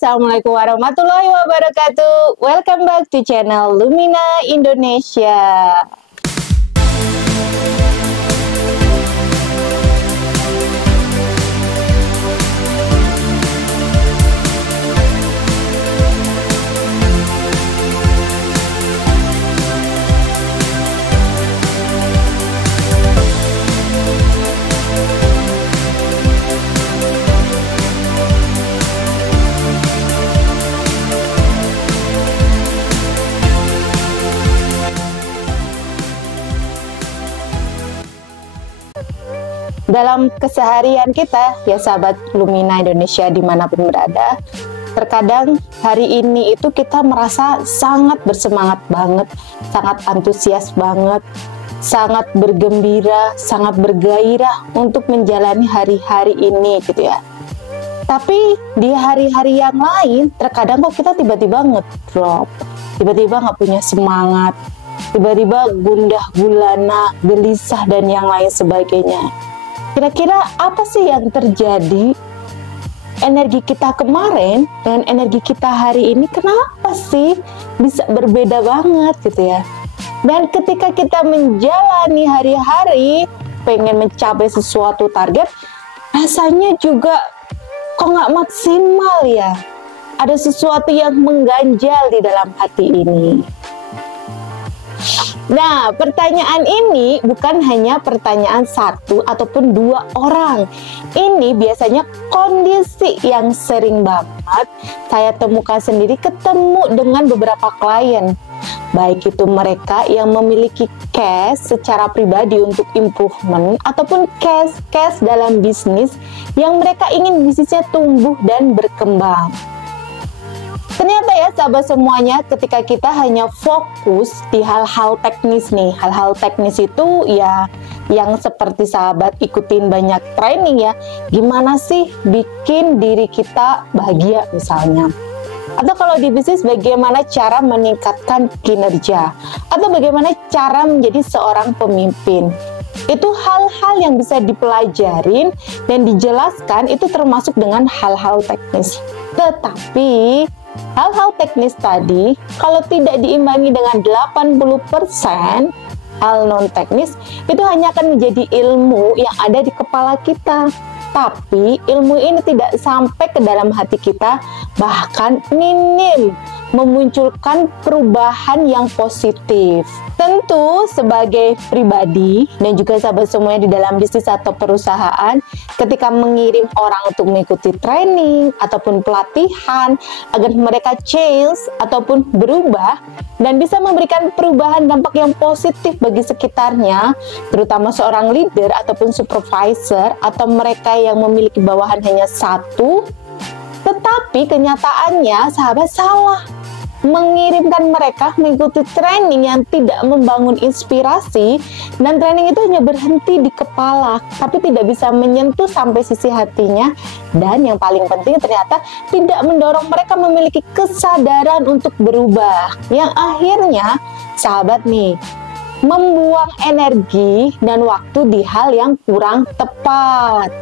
Assalamualaikum warahmatullahi wabarakatuh. Welcome back to channel Lumina Indonesia. Dalam keseharian kita, ya sahabat Lumina Indonesia dimanapun berada, terkadang hari ini itu kita merasa sangat bersemangat banget, sangat antusias banget, sangat bergembira, sangat bergairah untuk menjalani hari-hari ini gitu ya. Tapi di hari-hari yang lain, terkadang kok kita tiba-tiba ngedrop, tiba-tiba nggak punya semangat, tiba-tiba gundah gulana, gelisah, dan yang lain sebagainya. Kira-kira apa sih yang terjadi? Energi kita kemarin dengan energi kita hari ini kenapa sih bisa berbeda banget gitu ya? Dan ketika kita menjalani hari-hari pengen mencapai sesuatu target, rasanya juga kok nggak maksimal ya? Ada sesuatu yang mengganjal di dalam hati ini. Nah, pertanyaan ini bukan hanya pertanyaan satu ataupun dua orang. Ini biasanya kondisi yang sering banget saya temukan sendiri ketemu dengan beberapa klien. Baik itu mereka yang memiliki cash secara pribadi untuk improvement ataupun cash dalam bisnis yang mereka ingin bisnisnya tumbuh dan berkembang. Ternyata ya sahabat semuanya, ketika kita hanya fokus di hal-hal teknis nih, hal-hal teknis itu ya yang seperti sahabat ikutin banyak training ya, gimana sih bikin diri kita bahagia misalnya. Atau kalau di bisnis bagaimana cara meningkatkan kinerja, atau bagaimana cara menjadi seorang pemimpin. Itu hal-hal yang bisa dipelajarin dan dijelaskan, itu termasuk dengan hal-hal teknis. Tetapi hal-hal teknis tadi kalau tidak diimbangi dengan 80% hal non teknis, itu hanya akan menjadi ilmu yang ada di kepala kita. Tapi ilmu ini tidak sampai ke dalam hati kita, bahkan minim memunculkan perubahan yang positif. Tentu sebagai pribadi dan juga sahabat semuanya di dalam bisnis atau perusahaan, ketika mengirim orang untuk mengikuti training ataupun pelatihan agar mereka change ataupun berubah dan bisa memberikan perubahan dampak yang positif bagi sekitarnya, terutama seorang leader ataupun supervisor atau mereka yang memiliki bawahan hanya satu, tetapi kenyataannya sahabat salah. Mengirimkan mereka mengikuti training yang tidak membangun inspirasi, dan training itu hanya berhenti di kepala tapi tidak bisa menyentuh sampai sisi hatinya, dan yang paling penting ternyata tidak mendorong mereka memiliki kesadaran untuk berubah, yang akhirnya sahabat nih membuang energi dan waktu di hal yang kurang tepat.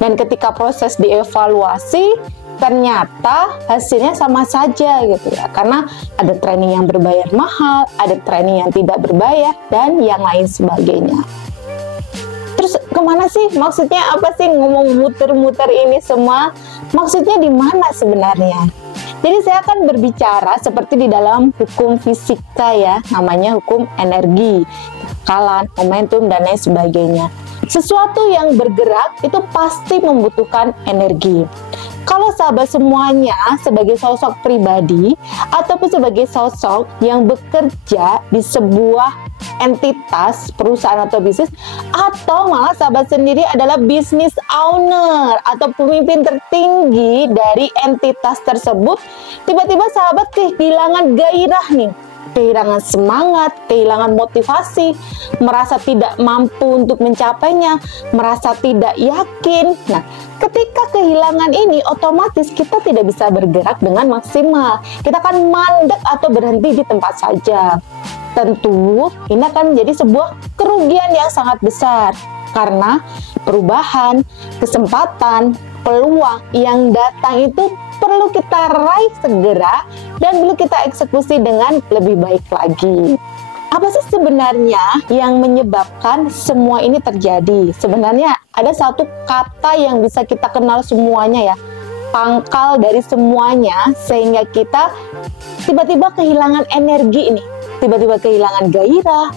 Dan ketika proses dievaluasi, ternyata hasilnya sama saja gitu ya, karena ada training yang berbayar mahal, ada training yang tidak berbayar, dan yang lain sebagainya. Terus kemana sih? Maksudnya apa sih ngomong muter-muter ini semua? Maksudnya di mana sebenarnya? Jadi saya akan berbicara seperti di dalam hukum fisika ya, namanya hukum energi, kekalan, momentum, dan lain sebagainya. Sesuatu yang bergerak itu pasti membutuhkan energi. Kalau sahabat semuanya sebagai sosok pribadi ataupun sebagai sosok yang bekerja di sebuah entitas, perusahaan atau bisnis, atau malah sahabat sendiri adalah business owner atau pemimpin tertinggi dari entitas tersebut, tiba-tiba sahabat kehilangan gairah nih, kehilangan semangat, kehilangan motivasi, merasa tidak mampu untuk mencapainya, merasa tidak yakin. Nah, ketika kehilangan ini, otomatis kita tidak bisa bergerak dengan maksimal. Kita akan mandek atau berhenti di tempat saja. Tentu, ini akan menjadi sebuah kerugian yang sangat besar. Karena perubahan, kesempatan, peluang yang datang itu perlu kita raih segera dan perlu kita eksekusi dengan lebih baik lagi. Apa sih sebenarnya yang menyebabkan semua ini terjadi? Sebenarnya ada satu kata yang bisa kita kenal semuanya ya, pangkal dari semuanya, sehingga kita tiba-tiba kehilangan energi ini, tiba-tiba kehilangan gairah,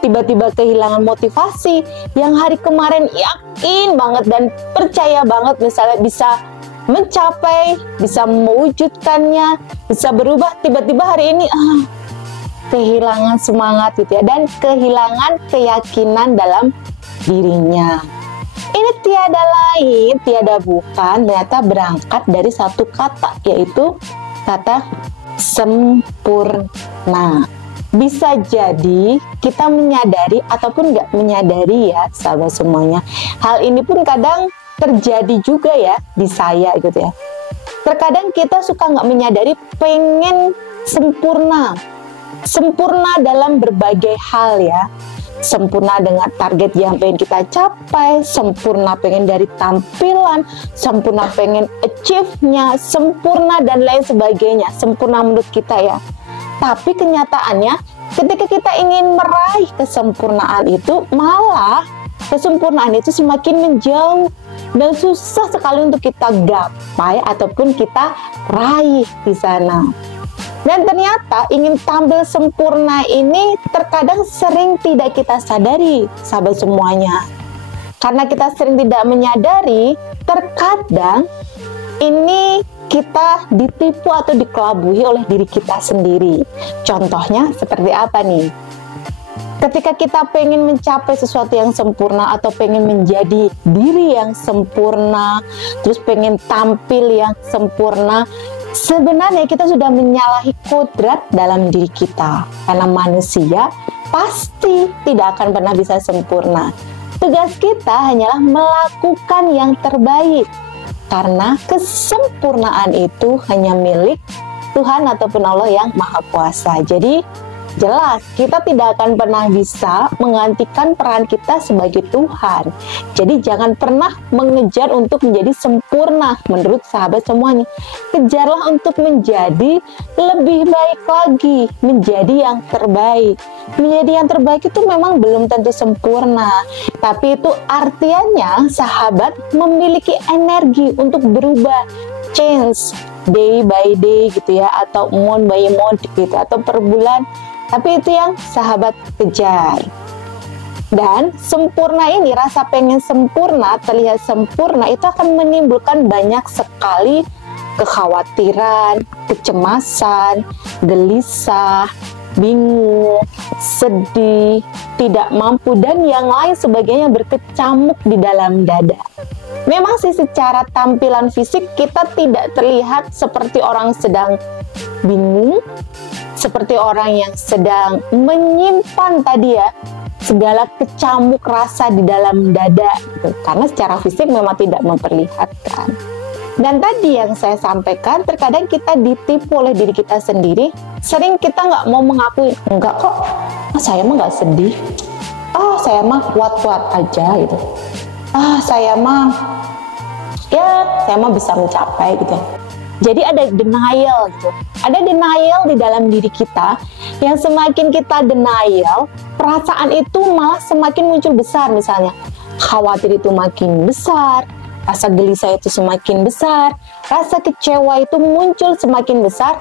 tiba-tiba kehilangan motivasi yang hari kemarin yakin banget dan percaya banget misalnya bisa mencapai, bisa mewujudkannya, bisa berubah, tiba-tiba hari ini kehilangan semangat gitu ya, dan kehilangan keyakinan dalam dirinya. Ini tiada lain, tiada bukan, ternyata berangkat dari satu kata, yaitu kata sempurna. Bisa jadi kita menyadari ataupun nggak menyadari ya sahabat semuanya. Hal ini pun kadang terjadi juga ya di saya gitu ya. Terkadang kita suka nggak menyadari pengen sempurna dalam berbagai hal ya. Sempurna dengan target yang pengen kita capai, sempurna pengen dari tampilan, sempurna pengen achieve-nya, sempurna dan lain sebagainya, sempurna menurut kita ya. Tapi kenyataannya ketika kita ingin meraih kesempurnaan itu, malah kesempurnaan itu semakin menjauh dan susah sekali untuk kita gapai ataupun kita raih di sana. Dan ternyata ingin tampil sempurna ini terkadang sering tidak kita sadari, sahabat semuanya. Karena kita sering tidak menyadari, terkadang ini kita ditipu atau dikelabui oleh diri kita sendiri. Contohnya seperti apa nih? Ketika kita pengen mencapai sesuatu yang sempurna atau pengen menjadi diri yang sempurna, terus pengen tampil yang sempurna, sebenarnya kita sudah menyalahi kodrat dalam diri kita. Karena manusia pasti tidak akan pernah bisa sempurna. Tugas kita hanyalah melakukan yang terbaik. Karena kesempurnaan itu hanya milik Tuhan ataupun Allah yang Maha Kuasa. Jadi jelas kita tidak akan pernah bisa menggantikan peran kita sebagai Tuhan. Jadi jangan pernah mengejar untuk menjadi sempurna menurut sahabat semuanya. Kejarlah untuk menjadi lebih baik lagi, menjadi yang terbaik. Menjadi yang terbaik itu memang belum tentu sempurna, tapi itu artinya sahabat memiliki energi untuk berubah, change day by day gitu ya, atau month by month gitu, atau per bulan. Tapi itu yang sahabat kejar. Dan sempurna ini, rasa pengen sempurna, terlihat sempurna, itu akan menimbulkan banyak sekali kekhawatiran, kecemasan, gelisah, bingung, sedih, tidak mampu, dan yang lain sebagainya berkecamuk di dalam dada. Memang sih secara tampilan fisik kita tidak terlihat seperti orang sedang bingung, seperti orang yang sedang menyimpan tadi ya segala kecamuk rasa di dalam dada gitu. Karena secara fisik memang tidak memperlihatkan. Dan tadi yang saya sampaikan, terkadang kita ditipu oleh diri kita sendiri. Sering kita nggak mau mengakui, enggak kok, saya mah nggak sedih, saya mah kuat-kuat aja gitu, saya mah bisa mencapai gitu. Jadi ada denial gitu. Ada denial di dalam diri kita yang semakin kita denial, perasaan itu malah semakin muncul besar. Misalnya khawatir itu makin besar, rasa gelisah itu semakin besar, rasa kecewa itu muncul semakin besar.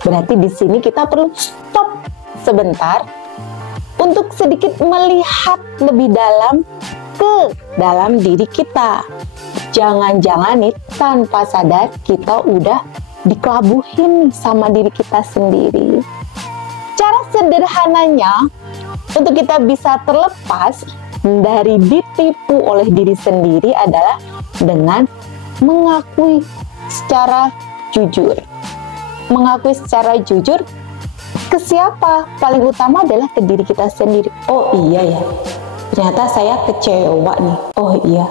Berarti di sini kita perlu stop sebentar untuk sedikit melihat lebih dalam ke dalam diri kita. Jangan-jangan nih tanpa sadar kita udah dikelabuhin sama diri kita sendiri. Cara sederhananya untuk kita bisa terlepas dari ditipu oleh diri sendiri adalah dengan mengakui secara jujur. Mengakui secara jujur ke siapa? Paling utama adalah ke diri kita sendiri. Oh iya ya, ternyata saya kecewa nih. Oh iya,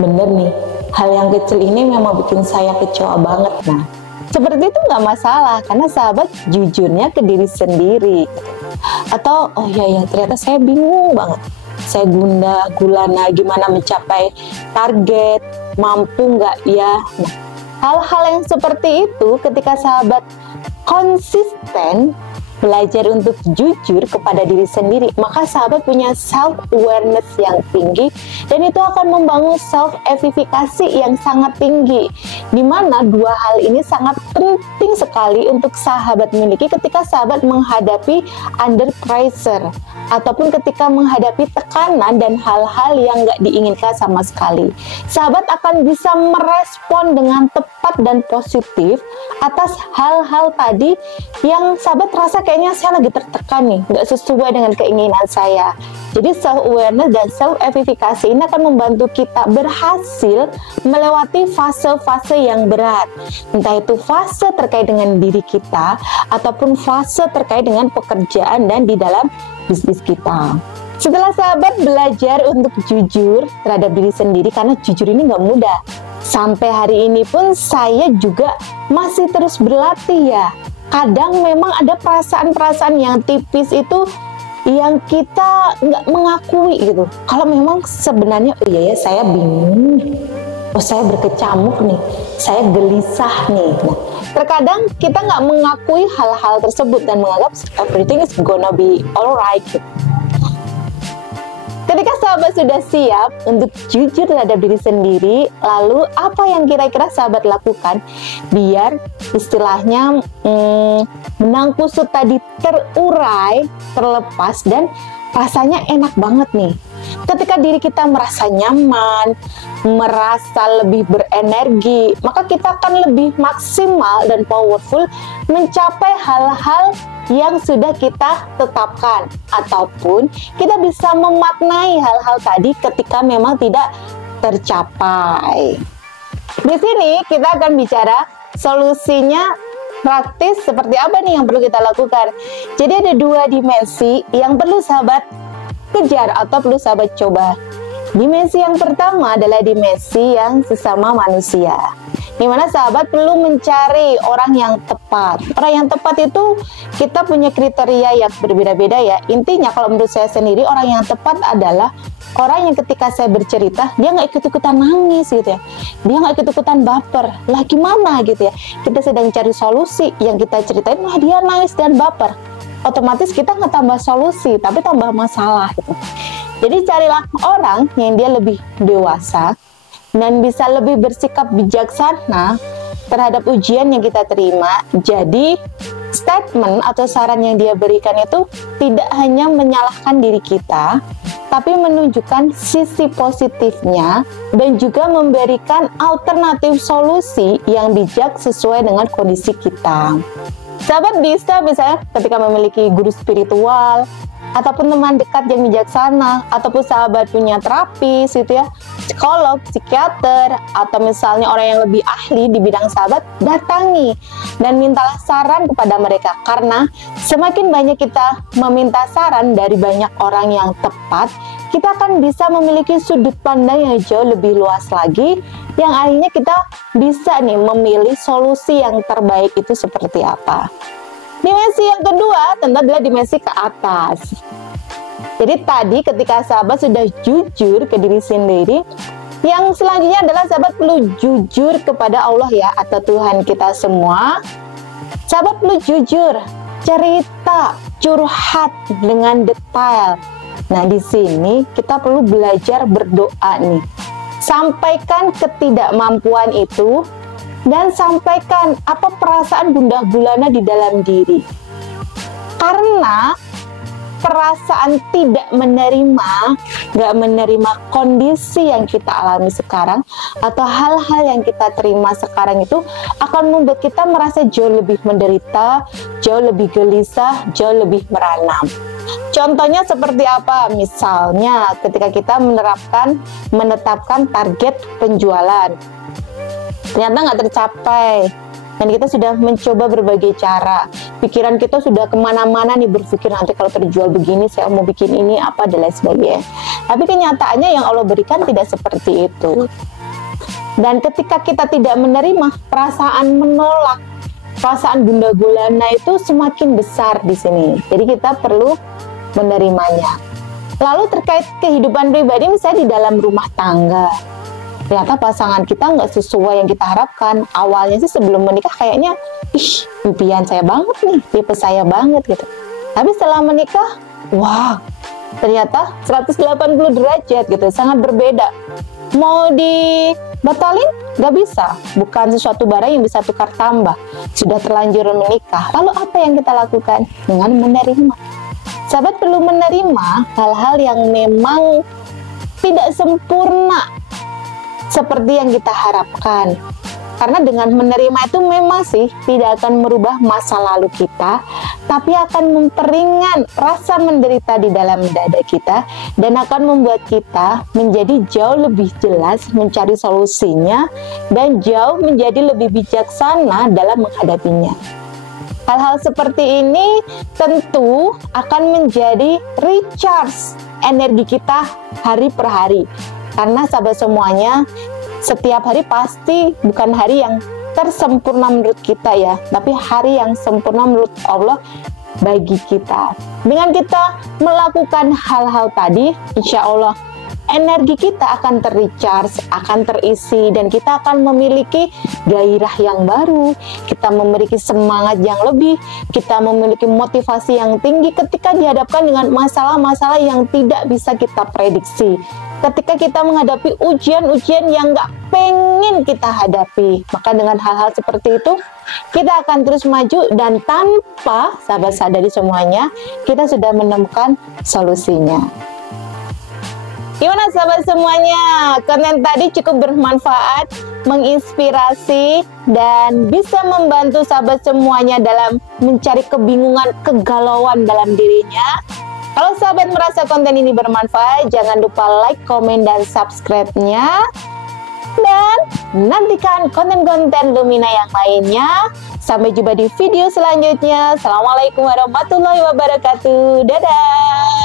bener nih, hal yang kecil ini memang bikin saya kecewa banget. Nah, seperti itu nggak masalah, karena sahabat jujurnya ke diri sendiri. Atau, oh iya ya, ternyata saya bingung banget. saya gundah gulana gimana mencapai target, mampu nggak ya. Nah, hal-hal yang seperti itu ketika sahabat konsisten belajar untuk jujur kepada diri sendiri, maka sahabat punya self-awareness yang tinggi, dan itu akan membangun self-evifikasi yang sangat tinggi, dimana dua hal ini sangat penting sekali untuk sahabat miliki ketika sahabat menghadapi under pressure, ataupun ketika menghadapi tekanan dan hal-hal yang nggak diinginkan sama sekali. Sahabat akan bisa merespon dengan tepat dan positif atas hal-hal tadi yang sahabat rasa kayaknya saya lagi tertekan nih, nggak sesuai dengan keinginan saya. Jadi self-awareness dan self-evifikasi ini akan membantu kita berhasil melewati fase-fase yang berat. Entah itu fase terkait dengan diri kita, ataupun fase terkait dengan pekerjaan dan di dalam bisnis kita. Setelah sahabat belajar untuk jujur terhadap diri sendiri, karena jujur ini nggak mudah. Sampai hari ini pun saya juga masih terus berlatih ya. Kadang memang ada perasaan-perasaan yang tipis itu yang kita nggak mengakui gitu. Kalau memang sebenarnya, oh iya ya saya bingung, oh saya berkecamuk nih, saya gelisah nih. Nah, terkadang kita nggak mengakui hal-hal tersebut dan menganggap everything is gonna be alright gitu. Ketika sahabat sudah siap untuk jujur terhadap diri sendiri, lalu apa yang kira-kira sahabat lakukan biar istilahnya benang kusut tadi terurai, terlepas, dan rasanya enak banget nih. Ketika diri kita merasa nyaman, merasa lebih berenergi, maka kita akan lebih maksimal dan powerful mencapai hal-hal yang sudah kita tetapkan, ataupun kita bisa memaknai hal-hal tadi ketika memang tidak tercapai. Di sini kita akan bicara solusinya praktis seperti apa nih yang perlu kita lakukan. Jadi ada dua dimensi yang perlu sahabat kejar atau perlu sahabat coba. Dimensi yang pertama adalah dimensi yang sesama manusia, dimana sahabat perlu mencari orang yang tepat. Orang yang tepat itu kita punya kriteria yang berbeda-beda ya. Intinya kalau menurut saya sendiri, orang yang tepat adalah orang yang ketika saya bercerita, dia nggak ikut-ikutan nangis gitu ya, dia nggak ikut-ikutan baper. Lah gimana gitu ya, kita sedang cari solusi, yang kita ceritain wah dia nangis dan baper, otomatis kita nggak tambah solusi tapi tambah masalah gitu. Jadi carilah orang yang dia lebih dewasa dan bisa lebih bersikap bijaksana terhadap ujian yang kita terima. Jadi statement atau saran yang dia berikan itu tidak hanya menyalahkan diri kita, tapi menunjukkan sisi positifnya dan juga memberikan alternatif solusi yang bijak sesuai dengan kondisi kita. Sahabat bisa misalnya ketika memiliki guru spiritual, ataupun teman dekat yang bijaksana, ataupun sahabat punya terapis gitu ya, psikolog, psikiater, atau misalnya orang yang lebih ahli di bidang sahabat, datangi dan mintalah saran kepada mereka. Karena semakin banyak kita meminta saran dari banyak orang yang tepat, kita akan bisa memiliki sudut pandang yang jauh lebih luas lagi, yang akhirnya kita bisa nih memilih solusi yang terbaik itu seperti apa. Dimensi yang kedua tentu adalah dimensi ke atas. Jadi tadi ketika sahabat sudah jujur ke diri sendiri, yang selanjutnya adalah sahabat perlu jujur kepada Allah ya, atau Tuhan kita semua. Sahabat perlu jujur, cerita, curhat dengan detail. Nah di sini kita perlu belajar berdoa nih. Sampaikan ketidakmampuan itu, dan sampaikan apa perasaan gundah gulana di dalam diri. Karena perasaan tidak menerima, gak menerima kondisi yang kita alami sekarang, atau hal-hal yang kita terima sekarang itu akan membuat kita merasa jauh lebih menderita, jauh lebih gelisah, jauh lebih meranam. Contohnya seperti apa? Misalnya ketika kita menetapkan target penjualan, ternyata nggak tercapai, dan kita sudah mencoba berbagai cara, pikiran kita sudah kemana-mana nih, berpikir nanti kalau terjual begini saya mau bikin ini apa dan lain sebagainya. Tapi kenyataannya yang Allah berikan tidak seperti itu. Dan ketika kita tidak menerima, perasaan menolak, perasaan gundah gulana itu semakin besar di sini. Jadi kita perlu menerimanya. Lalu terkait kehidupan pribadi, misalnya di dalam rumah tangga, ternyata pasangan kita nggak sesuai yang kita harapkan. Awalnya sih sebelum menikah kayaknya, ih, impian saya banget nih, tipe saya banget gitu. Tapi setelah menikah, wah, ternyata 180 derajat gitu, sangat berbeda. Mau dibatalin? Nggak bisa. Bukan sesuatu barang yang bisa tukar tambah. Sudah terlanjur menikah. Lalu apa yang kita lakukan? Dengan menerima. Sahabat perlu menerima hal-hal yang memang tidak sempurna seperti yang kita harapkan. Karena dengan menerima itu memang sih tidak akan merubah masa lalu kita, tapi akan memperingan rasa menderita di dalam dada kita dan akan membuat kita menjadi jauh lebih jelas mencari solusinya dan jauh menjadi lebih bijaksana dalam menghadapinya. Hal-hal seperti ini tentu akan menjadi recharge energi kita hari per hari. Karena sahabat semuanya, setiap hari pasti bukan hari yang tersempurna menurut kita ya, tapi hari yang sempurna menurut Allah bagi kita. Dengan kita melakukan hal-hal tadi, insya Allah energi kita akan terrecharge, akan terisi, dan kita akan memiliki gairah yang baru, kita memiliki semangat yang lebih, kita memiliki motivasi yang tinggi ketika dihadapkan dengan masalah-masalah yang tidak bisa kita prediksi. Ketika kita menghadapi ujian-ujian yang nggak pengen kita hadapi, maka dengan hal-hal seperti itu, kita akan terus maju dan tanpa sahabat sadari semuanya, kita sudah menemukan solusinya. Gimana sahabat semuanya? Konten tadi cukup bermanfaat, menginspirasi, dan bisa membantu sahabat semuanya dalam mencari kebingungan, kegalauan dalam dirinya. Kalau sahabat merasa konten ini bermanfaat, jangan lupa like, komen, dan subscribe-nya. Dan nantikan konten-konten Lumina yang lainnya. Sampai jumpa di video selanjutnya. Assalamualaikum warahmatullahi wabarakatuh. Dadah!